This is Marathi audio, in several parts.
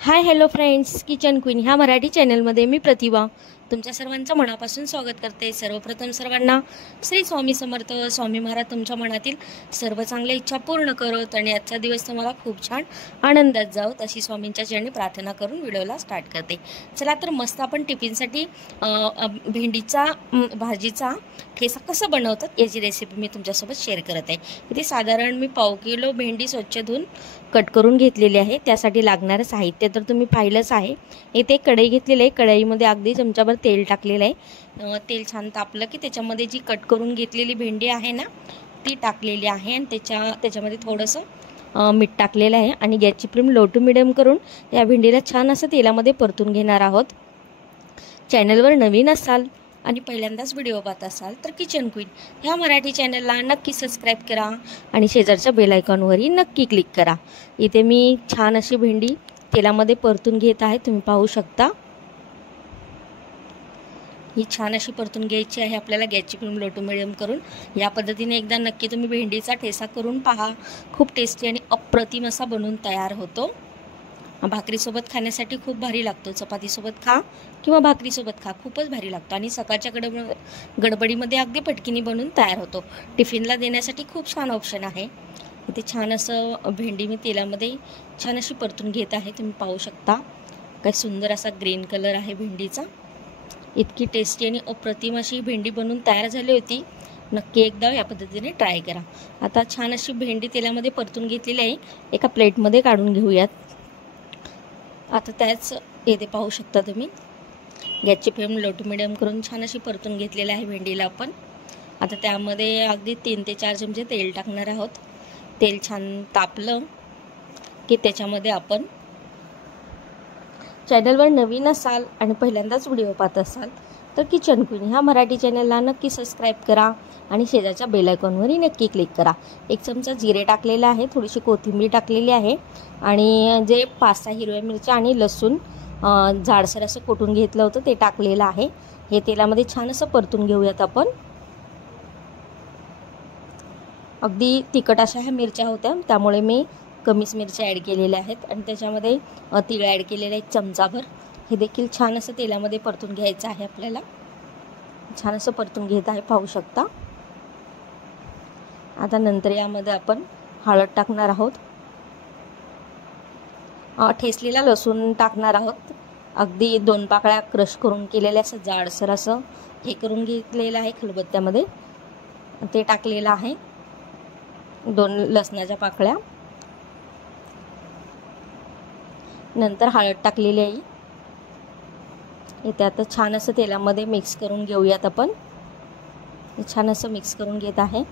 Hi hello friends, kitchen queen ह्या मराठी चॅनलमध्ये मी प्रतिभा तुमच्या सर्वांचं मनापासून स्वागत करते। सर्वप्रथम सर्वांना श्री स्वामी समर्थ। स्वामी महाराज तुमच्या मनातील सर्व चांगल्या इच्छा पूर्ण करत आणि आजचा दिवस तुम्हाला खूप छान आनंदात जावो अशी स्वामींच्या चरणी प्रार्थना करून व्हिडिओला स्टार्ट करते। चला तर मस्त आपण टिफिनसाठी भेंडीचा भाजीचा ठेचा कसा बनवतात याची रेसिपी मी तुमच्यासोबत शेअर करत आहे। इथे साधारण मी पाव किलो भेंडी स्वच्छ धुवून कट करून घेतलेली आहे। त्यासाठी लागणारे साहित्य तर तुम्ही पाहिलंच आहे। इथे कढई घेतलेली आहे, कढईमध्ये अगदी चमचाभर तेल टाकलेलं आहे। तेल छान तापलं की त्याच्यामध्ये जी कट करून घेतलेली भेंडी आहे ना ती टाकलेली आहे आणि त्याच्यामध्ये थोडंसं मीठ टाकलेलं आहे आणि गॅसची फ्लेम लो टू मिडियम करून या भेंडीला छान असं तेलामध्ये परतून घेणार आहोत। चॅनलवर नवीन असाल आणि पहिल्यांदाच व्हिडिओ पाहत असाल तर किचन क्वीन ह्या मराठी चॅनलला नक्की सबस्क्राईब करा आणि शेजारच्या बेल आयकॉनवरही नक्की क्लिक करा। इथे मी छान अशी भेंडी तेलामध्ये परतून घेत आहे, तुम्ही पाहू शकता। ही छान अशी परतून घ्यायची आहे आपल्याला गॅसची फ्लेम लो टू मिडियम करून। या पद्धतीने एकदा नक्की तुम्ही भेंडीचा ठेचा करून पहा, खूप टेस्टी आणि अप्रतिम असा बनून तयार होतो। भाकरीसोबत खाण्यासाठी खूप भारी लागतो, चपातीसोबत खा किंवा भाकरीसोबत खा, खूपच भारी लागतो आणि सकाळच्या गडबडीमध्ये अगदी पटकीने बनून तयार होतो। टिफिनला देण्यासाठी खूप छान ऑप्शन आहे। इथे छान असं भेंडी मी तेलामध्ये छान अशी परतून घेत आहे, तुम्ही पाहू शकता। काय सुंदर असा ग्रीन कलर आहे भेंडीचा। इतकी टेस्टी आणि अप्रतिम अशी भेंडी बनून तयार झाली होती, नक्की एकदा या पद्धतीने ट्राय करा। आता छान अशी भेंडी तेलामध्ये परतून घेतलेली आहे, एका प्लेटमध्ये काढून घेऊयात। आता त्याच येथे पाहू शकता तुम्ही गॅसची फ्लेम लो टू मिडियम करून छान अशी परतून घेतलेली आहे भेंडीला आपण। आता त्यामध्ये अगदी 3 ते 4 चमचे तेल टाकणार आहोत। तेल छान तापलं की त्याच्यामध्ये आपण चॅनलवर नवीन असाल आणि पहिल्यांदाच व्हिडिओ पाहत असाल तर किचन क्वीन ह्या मराठी चॅनलला नक्की सबस्क्राईब करा आणि शेजारच्या बेल आयकॉनवरही नक्की क्लिक करा। 1 चमचा जिरे टाकलेला आहे, थोडीशी कोथिंबीर टाकलेली आहे आणि जे 5-6 हिरव्या मिरच्या आणि लसूण जाडसर असं कुटून घेतलं होतं ते टाकलेलं आहे। हे तेलामध्ये छान असं परतून घेऊयात आपण। अगदी तिखट अशा ह्या मिरच्या होत्या त्यामुळे मी कमीच मिरच्या ॲड केलेल्या आहेत आणि त्याच्यामध्ये तीळ ॲड केलेलं 1 चमचाभर। हे देखील छान असं तेलामध्ये परतून घ्यायचं आहे आपल्याला। छान असं परतून घेत आहे, पाहू शकता। आता नंतर यामध्ये आपण हळद टाकणार आहोत, ठेचलेला लसूण टाकणार आहोत। अगदी 2 पाकळ्या क्रश करून केलेल्या असं जाडसर असं हे करून घेतलेलं आहे खलबत्त्यामध्ये, ते टाकलेलं आहे। 2 लसणाच्या पाकळ्या, नंतर हळद टाकलेली आहे। इथे आता छान असं तेलामध्ये मिक्स करून घेऊयात आपण। छान असं मिक्स करून घेत आहे।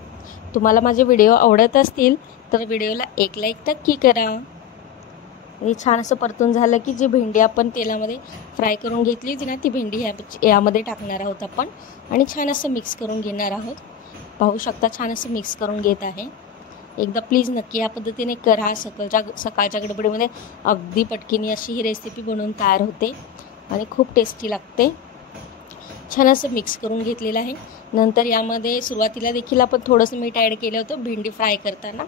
तुम्हाला माझे व्हिडिओ आवडत असतील तर व्हिडिओला एक लाईक नक्की करा। हे छान असं परतून झालं की जी भेंडी आपण तेलामध्ये फ्राय करून घेतली होती ना ती भेंडी यामध्ये टाकणार आहोत आपण आणि छान असं मिक्स करून घेणार आहोत। पाहू शकता छान असं मिक्स करून घेत आहे। एकदा प्लीज नक्की या पद्धतीने करा। सकाळच्या गडबडीमध्ये अगदी पटकीने अशी ही रेसिपी बनवून तयार होते आणि खूप टेस्टी लागते। छान असं मिक्स करून घेतलेलं आहे। नंतर यामध्ये सुरुवातीला देखील आपण थोडंसं मीठ ॲड केलं होतं भेंडी फ्राय करताना,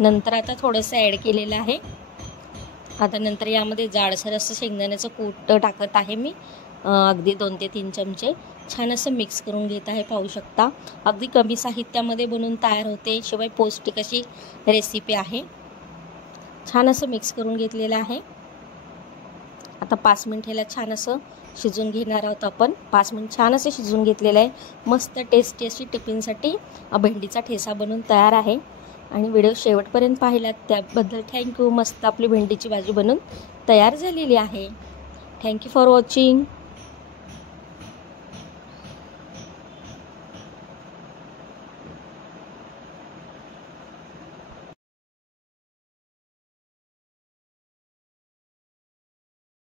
नंतर आता थोडंसं ॲड केलेलं आहे। आता नंतर यामध्ये जाडसर असं शेंगदाण्याचं कूट टाकत आहे मी, अगदी 2 ते 3 चमचे। छान असं मिक्स करून घेत आहे, पाहू शकता। अगदी कमी साहित्यामध्ये बनवून तयार होते, शिवाय पौष्टिक अशी रेसिपी आहे। छान असं मिक्स करून घेतलेलं आहे। आता 5 मिनिट ह्याला छान असं शिजून घेणार आहोत आपण। 5 मिनिट छान असं शिजून घेतलेलं आहे। मस्त टेस्टी अशी टिफिनसाठी भेंडीचा ठेचा बनून तयार आहे आणि व्हिडिओ शेवटपर्यंत पाहिलात त्याबद्दल थँक्यू। मस्त आपली भेंडीची भाजी बनून तयार झालेली आहे। Thank you for watching.